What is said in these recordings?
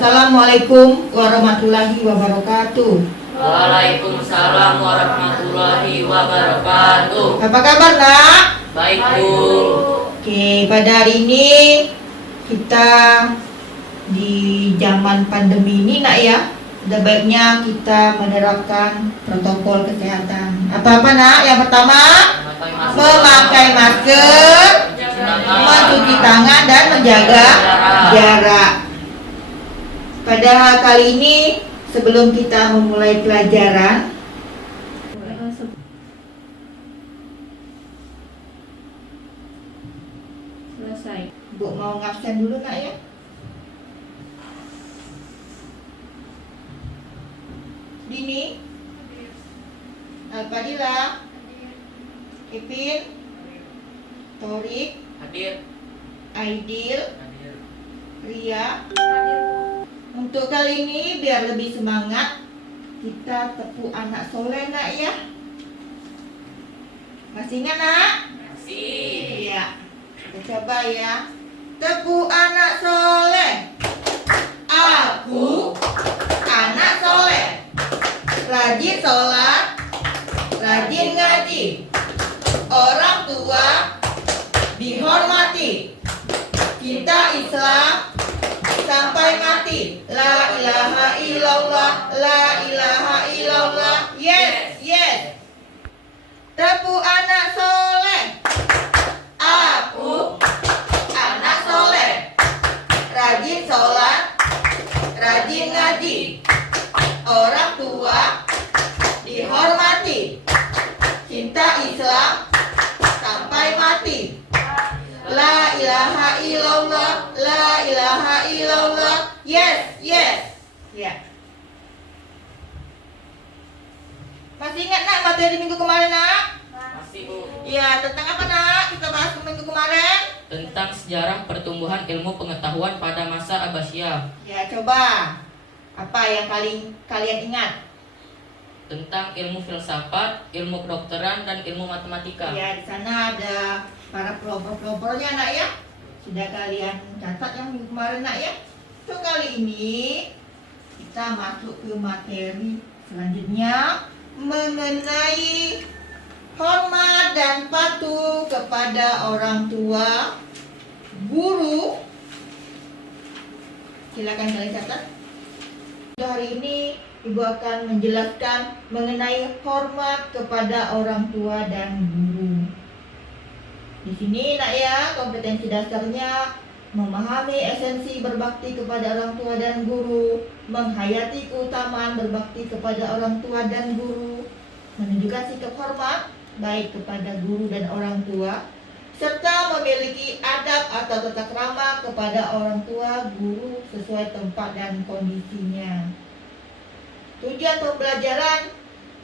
Assalamualaikum warahmatullahi wabarakatuh. Waalaikumsalam warahmatullahi wabarakatuh. Apa kabar nak? Baik Bu. Oke, pada hari ini kita di zaman pandemi ini nak ya, sudah baiknya kita menerapkan protokol kesehatan. Apa-apa nak? Yang pertama, memakai masker, mencuci tangan dan menjaga jarak. Pada kali ini sebelum kita memulai pelajaran, selesai. Bu mau ngabsen dulu nak ya? Dini, Alpadila, Ipin, Torik, Hadir. Aidil, Hadir. Ria. Untuk kali ini biar lebih semangat, kita tepuk anak soleh nak ya. Masih ingat nak? Masih. Iya. Kita coba ya. Tepuk anak soleh. Aku anak soleh. Rajin sholat, rajin ngaji. Orang tua dihormati. Cinta Islam sampai mati. La ilaha illallah, la ilaha illallah. Yes, yes. Tepuk anak soleh. Aku anak soleh. Rajin sholat, rajin ngaji. Orang tua dihormati. Cinta Islam sampai mati. La ilaha illallah, la ilaha illallah. Yes, yes. Ya. Masih ingat nak materi minggu kemarin nak? Masih Bu. Ya, tentang apa nak? Kita bahas minggu kemarin. Tentang sejarah pertumbuhan ilmu pengetahuan pada masa Abbasiyah. Ya, coba. Apa yang kalian ingat? Tentang ilmu filsafat, ilmu kedokteran, dan ilmu matematika. Ya, di sana ada para pelopor-pelopornya nak ya. Sudah kalian catat yang minggu kemarin nak ya. So kali ini kita masuk ke materi selanjutnya mengenai hormat dan patuh kepada orang tua, guru. Silakan kalian catat. Hari ini Ibu akan menjelaskan mengenai hormat kepada orang tua dan guru. Di sini nak ya, kompetensi dasarnya memahami esensi berbakti kepada orang tua dan guru, menghayati keutamaan berbakti kepada orang tua dan guru, menunjukkan sikap hormat baik kepada guru dan orang tua, serta memiliki adab atau tata krama kepada orang tua, guru sesuai tempat dan kondisinya. Tujuan pembelajaran,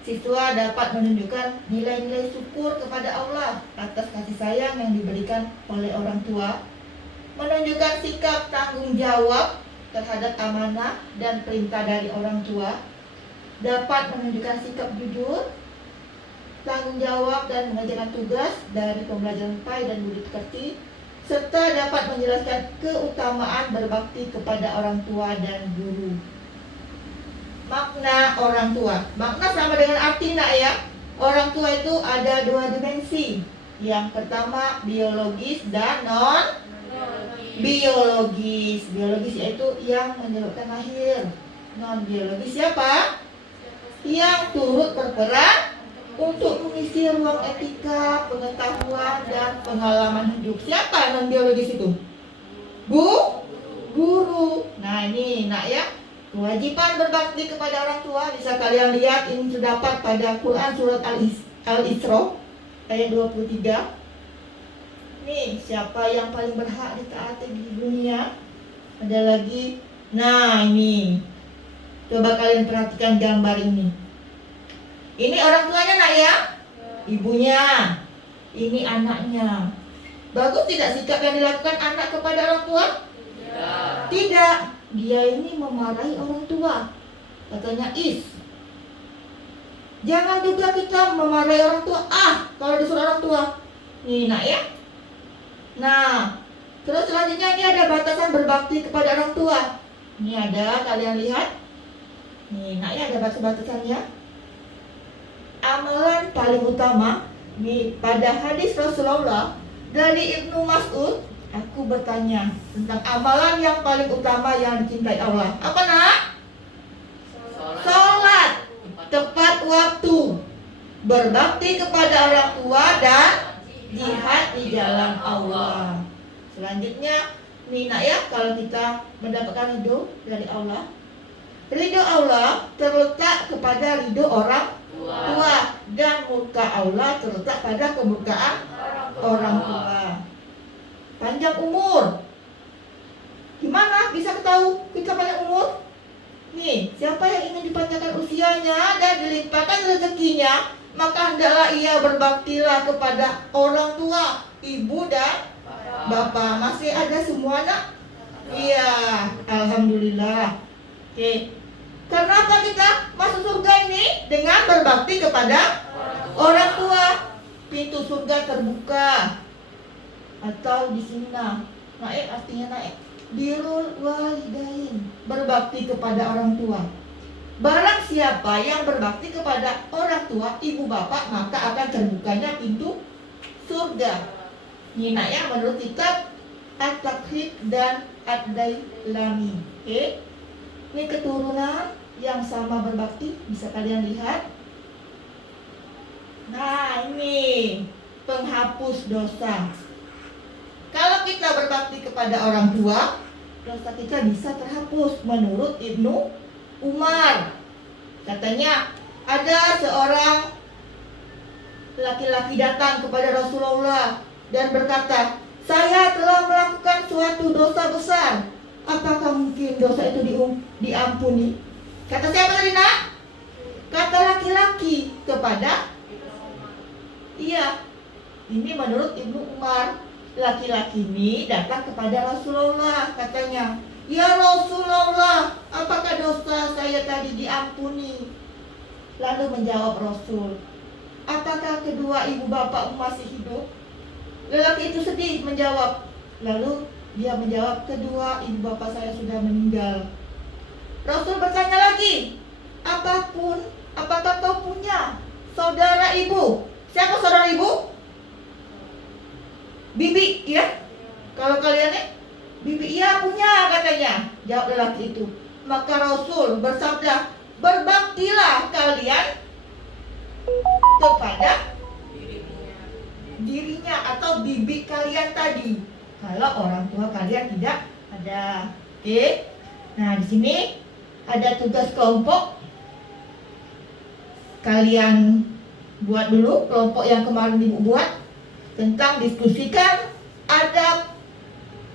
siswa dapat menunjukkan nilai-nilai syukur kepada Allah atas kasih sayang yang diberikan oleh orang tua, menunjukkan sikap tanggung jawab terhadap amanah dan perintah dari orang tua, dapat menunjukkan sikap jujur, tanggung jawab dan mengerjakan tugas dari pembelajaran pai dan budi pekerti, serta dapat menjelaskan keutamaan berbakti kepada orang tua dan guru. Makna orang tua. Makna sama dengan arti nak ya. Orang tua itu ada dua dimensi. Yang pertama biologis dan non biologis. Biologis yaitu yang menyebabkan lahir. Non biologis siapa? Yang turut berperan untuk mengisi ruang etika, pengetahuan dan pengalaman hidup. Siapa non biologis itu? Guru. Nah ini nak ya. Kewajiban berbakti kepada orang tua bisa kalian lihat ini terdapat pada Quran surat Al-Isra ayat 23. Nih, siapa yang paling berhak ditaati di dunia? Ada lagi. Nah, ini. Coba kalian perhatikan gambar ini. Ini orang tuanya nak ya? Ibunya. Ini anaknya. Bagus tidak sikap yang dilakukan anak kepada orang tua? Tidak. Dia ini memarahi orang tua. Katanya jangan juga kita memarahi orang tua. Kalau disuruh orang tua. Nih nak ya. Nah, terus selanjutnya ini ada batasan berbakti kepada orang tua. Ini ada, kalian lihat. Nih, nak ya, ada batu-batuannya. Amalan paling utama nih pada hadis Rasulullah dari Ibnu Mas'ud. Aku bertanya tentang amalan yang paling utama yang dicintai Allah. Apa nak? Sholat tepat waktu, berbakti kepada orang tua, dan jihad di jalan Allah. Selanjutnya nih nak ya, kalau kita mendapatkan ridho dari Allah, ridho Allah terletak kepada ridho orang tua, dan murka Allah terletak pada kemurkaan orang tua. Panjang umur. Gimana bisa ketahui kita panjang umur? Nih, siapa yang ingin dipanjangkan usianya dan dilimpahkan rezekinya, maka hendaklah ia berbaktilah kepada orang tua, ibu dan bapak. Masih ada semua nak? Iya, alhamdulillah. Oke. Kenapa kita masuk surga ini? Dengan berbakti kepada orang tua. Pintu surga terbuka. Atau di sini naik artinya naik. Birrul walidain, berbakti kepada orang tua. Barang siapa yang berbakti kepada orang tua, ibu bapak, maka akan terbukanya pintu surga. Ini nak ya, menurut kitab At-Takhid dan Ad-Dailami. Oke. Ini keturunan yang sama berbakti, bisa kalian lihat. Nah, ini penghapus dosa. Kalau kita berbakti kepada orang tua, dosa kita bisa terhapus menurut Ibnu Umar. Katanya ada seorang laki-laki datang kepada Rasulullah dan berkata, "Saya telah melakukan suatu dosa besar. Apakah mungkin dosa itu diampuni?" Kata siapa tadi nak? Kata laki-laki kepada, iya, ini menurut Ibnu Umar. Laki-laki ini datang kepada Rasulullah, katanya, "Ya Rasulullah, apakah dosa saya tadi diampuni?" Lalu menjawab Rasul, "Apakah kedua ibu bapakmu masih hidup?" Lelaki itu sedih menjawab. Lalu dia menjawab, "Kedua ibu bapak saya sudah meninggal." Rasul bertanya lagi, apakah kau punya saudara ibu?" Siapa saudara ibu? Bibi, ya? Kalau kalian bibi, iya punya, katanya. Jawab lelaki itu. Maka Rasul bersabda, "Berbaktilah kalian kepada dirinya atau bibi kalian tadi, kalau orang tua kalian tidak ada." Oke. Nah, di sini ada tugas kelompok. Kalian buat dulu kelompok yang kemarin ibu buat tentang diskusikan adab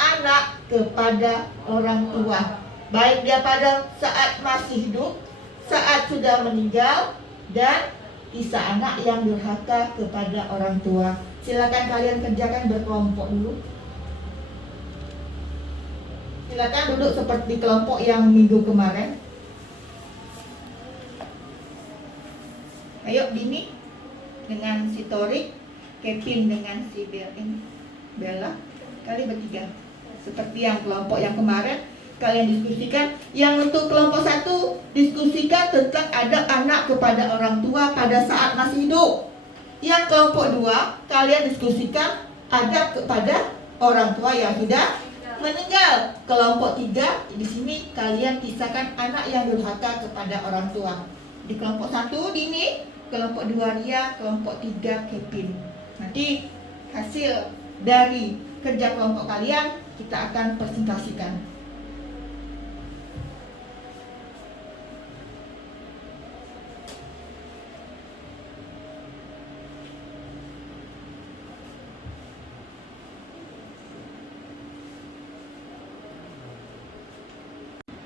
anak kepada orang tua, baik dia pada saat masih hidup, saat sudah meninggal, dan kisah anak yang durhaka kepada orang tua. Silakan kalian kerjakan berkelompok dulu. Silakan duduk seperti kelompok yang minggu kemarin. Ayo, Dini dengan si Torik, Kevin dengan si Bella, kali bertiga. Seperti yang kelompok yang kemarin, kalian diskusikan. Yang untuk kelompok 1, diskusikan tentang adab anak kepada orang tua pada saat masih hidup. Yang kelompok 2, kalian diskusikan adab kepada orang tua yang sudah meninggal. Kelompok 3, di sini kalian kisahkan anak yang durhaka kepada orang tua. Di kelompok 1 Dini, kelompok 2 Ria, kelompok 3 Kevin. Nanti hasil dari kerja kelompok kalian kita akan presentasikan.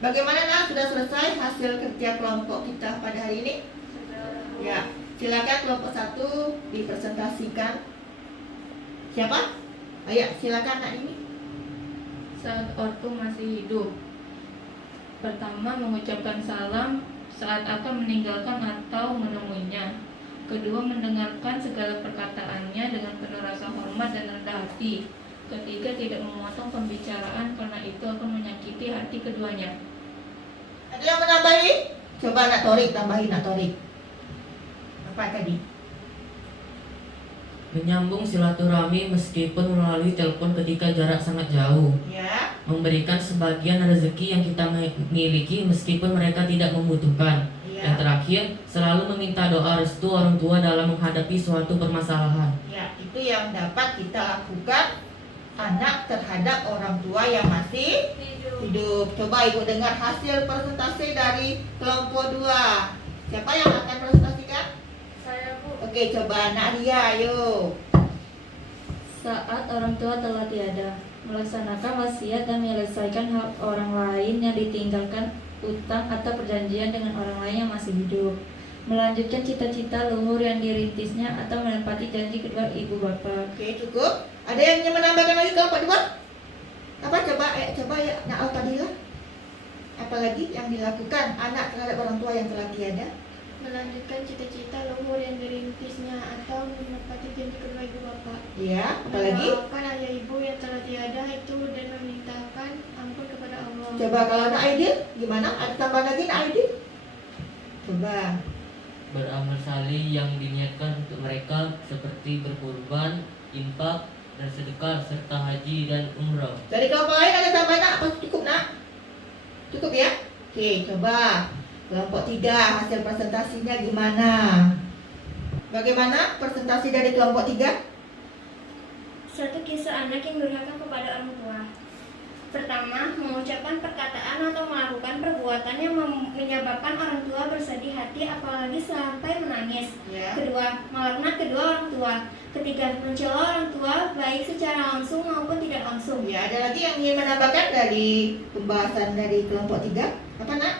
Bagaimana nak? Sudah selesai hasil kerja kelompok kita pada hari ini? Ya, silakan kelompok 1 dipresentasikan. Siapa? Ayo, silakan nak ini. Saat ortu masih hidup, pertama mengucapkan salam saat akan meninggalkan atau menemuinya. Kedua, mendengarkan segala perkataannya dengan penuh rasa hormat dan rendah hati. Ketiga, tidak memotong pembicaraan karena itu akan menyakiti hati keduanya. Ada yang menambahi? Coba nak Torik, tambahin nak Torik. Apa tadi? Menyambung silaturahmi meskipun melalui telepon ketika jarak sangat jauh. Ya. Memberikan sebagian rezeki yang kita miliki meskipun mereka tidak membutuhkan. Ya. Yang terakhir, selalu meminta doa restu orang tua dalam menghadapi suatu permasalahan. Ya, itu yang dapat kita lakukan anak terhadap orang tua yang masih hidup. Coba Ibu dengar hasil presentasi dari kelompok 2. Siapa yang akan presentasikan? Saya, Bu. Oke, coba Nak Ria, ayo. Saat orang tua telah tiada, melaksanakan wasiat dan menyelesaikan hak orang lain yang ditinggalkan, utang atau perjanjian dengan orang lain yang masih hidup, melanjutkan cita-cita luhur yang dirintisnya atau menepati janji kedua ibu bapak. Oke, cukup. Ada yang ingin menambahkan lagi kelompok 2? Apa coba ya Nak Al-Fadilah. Apa lagi yang dilakukan anak terhadap orang tua yang telah tiada? Melanjutkan cita-cita luhur yang dirintisnya atau menepati janji kedua ibu bapak. Ya, apa lagi? Mendoakan ayah ibu yang telah tiada itu dan memintakan ampun kepada Allah. Coba kalau Nak Aidil, gimana? Ada tambahan lagi Nak Aidil? Coba. Beramal salih yang diniatkan untuk mereka seperti berkurban, infak, dan sedekah serta haji dan umrah. Dari kelompok lain ada tambahan Nak? Apa cukup Nak? Cukup ya? Oke, coba. Kelompok 3 hasil presentasinya gimana? Bagaimana presentasi dari kelompok 3? Suatu kisah anak yang durhaka kepada orang tua. Pertama, mengucapkan perkataan atau melakukan perbuatan yang menyebabkan orang tua bersedih hati apalagi sampai menangis. Ya. Kedua, melaknat kedua orang tua. Ketiga, mencela orang tua baik secara langsung maupun tidak langsung. Ya, ada lagi yang ingin menambahkan dari pembahasan dari kelompok 3? Apa Nak?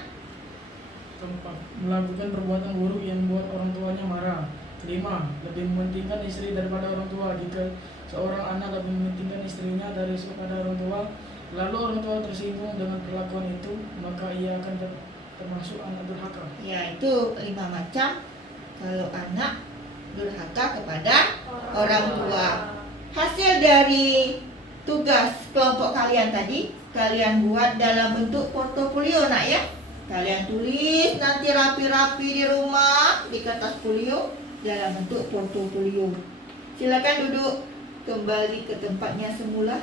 Keempat, melakukan perbuatan buruk yang membuat orang tuanya marah. Kelima, lebih mementingkan istri daripada orang tua. Jika seorang anak lebih mementingkan istrinya daripada orang tua, lalu orang tua tersinggung dengan perlakuan itu, maka ia akan termasuk anak durhaka. Ya, itu 5 macam kalau anak durhaka kepada orang tua. Hasil dari tugas kelompok kalian tadi, kalian buat dalam bentuk portofolio Nak ya. Kalian tulis nanti rapi-rapi di rumah di kertas folio dalam bentuk portofolio. Silakan duduk kembali ke tempatnya semula.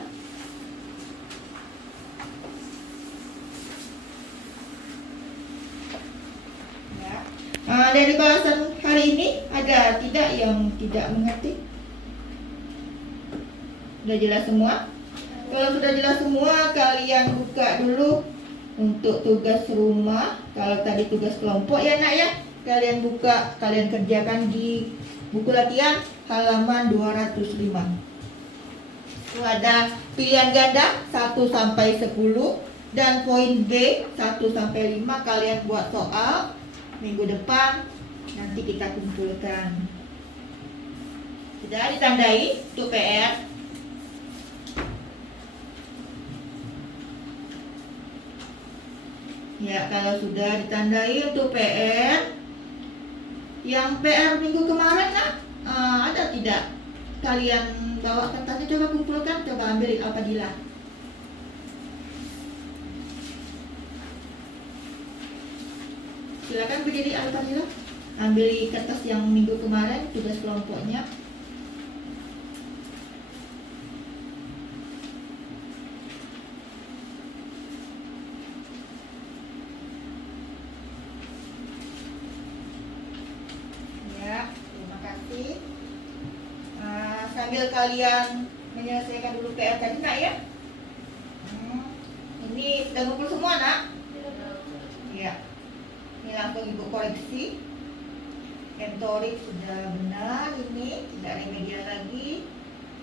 Ya. Dari bahasan hari ini ada tidak yang tidak mengerti? Sudah jelas semua? Kalau sudah jelas semua, kalian buka dulu untuk tugas rumah. Kalau tadi tugas kelompok ya Nak ya, kalian buka, kalian kerjakan di buku latihan halaman 205. Itu ada pilihan ganda 1 sampai 10 dan poin B 1 sampai 5. Kalian buat soal minggu depan, nanti kita kumpulkan. Sudah ditandai untuk PR. Ya, kalau sudah ditandai untuk PR, yang PR minggu kemarin Nak, ada tidak? Kalian bawa kertasnya, coba kumpulkan, coba ambil Al-Fadilah. Silakan berdiri Al-Fadilah. Ambil kertas yang minggu kemarin, tugas kelompoknya. Sambil kalian menyelesaikan dulu PR tadi Nak ya. Ini sudah ngumpul semua Nak? Ya. Ini langsung Ibu koreksi. Entorik sudah benar, ini tidak remedial lagi.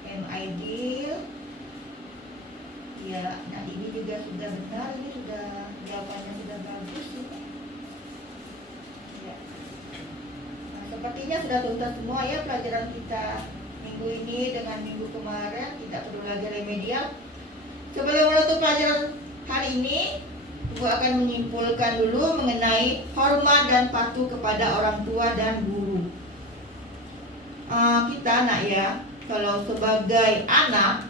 Ideal. Ya, nah ini juga sudah benar, ini sudah jawabannya sudah bagus ini. Ya. Nah, sepertinya sudah tuntas semua ya pelajaran kita minggu ini dengan minggu kemarin, tidak perlu lagi remedial. Sebelum menutup pelajaran hari ini, Ibu akan menyimpulkan dulu mengenai hormat dan patuh kepada orang tua dan guru. Kita Nak ya, kalau sebagai anak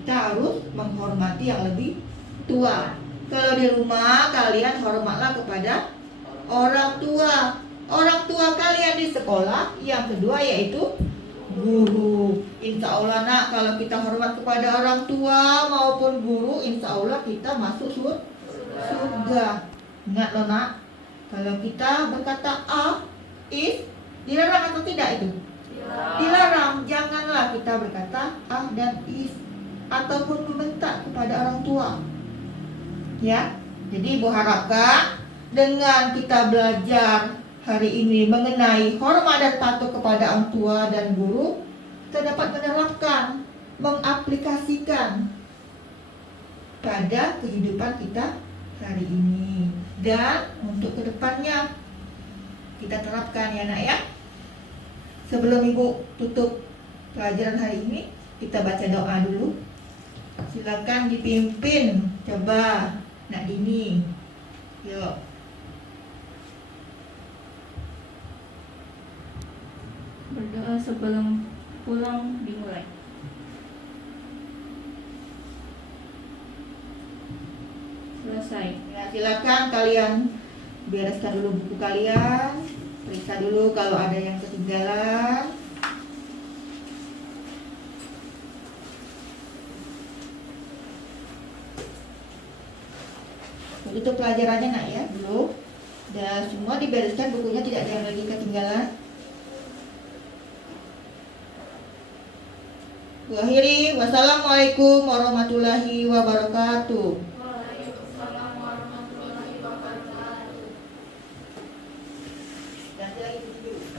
kita harus menghormati yang lebih tua. Kalau di rumah kalian hormatlah kepada orang tua. Orang tua kalian di sekolah. Yang kedua yaitu guru. Insya Allah nak, kalau kita hormat kepada orang tua maupun guru, insya Allah kita masuk surga. Ingat loh nak, kalau kita berkata is, dilarang atau tidak itu? Dilarang. Janganlah kita berkata dan is ataupun membentak kepada orang tua. Ya, jadi Ibu harapkan dengan kita belajar hari ini mengenai hormat dan patuh kepada orang tua dan guru, kita dapat menerapkan, mengaplikasikan pada kehidupan kita hari ini. Dan untuk kedepannya kita terapkan ya nak ya. Sebelum Ibu tutup pelajaran hari ini, kita baca doa dulu. Silakan dipimpin, coba Nak Dini. Yuk. Berdoa sebelum pulang dimulai. Selesai. Ya, silakan kalian bereskan dulu buku kalian, periksa dulu kalau ada yang ketinggalan. Itu pelajarannya nak ya, belum. Dan semua dibereskan bukunya, tidak ada yang lagi ketinggalan. Akhiri, wassalamualaikum warahmatullahi wabarakatuh. Waalaikumsalam warahmatullahi wabarakatuh. Ganti lagi buku dulu.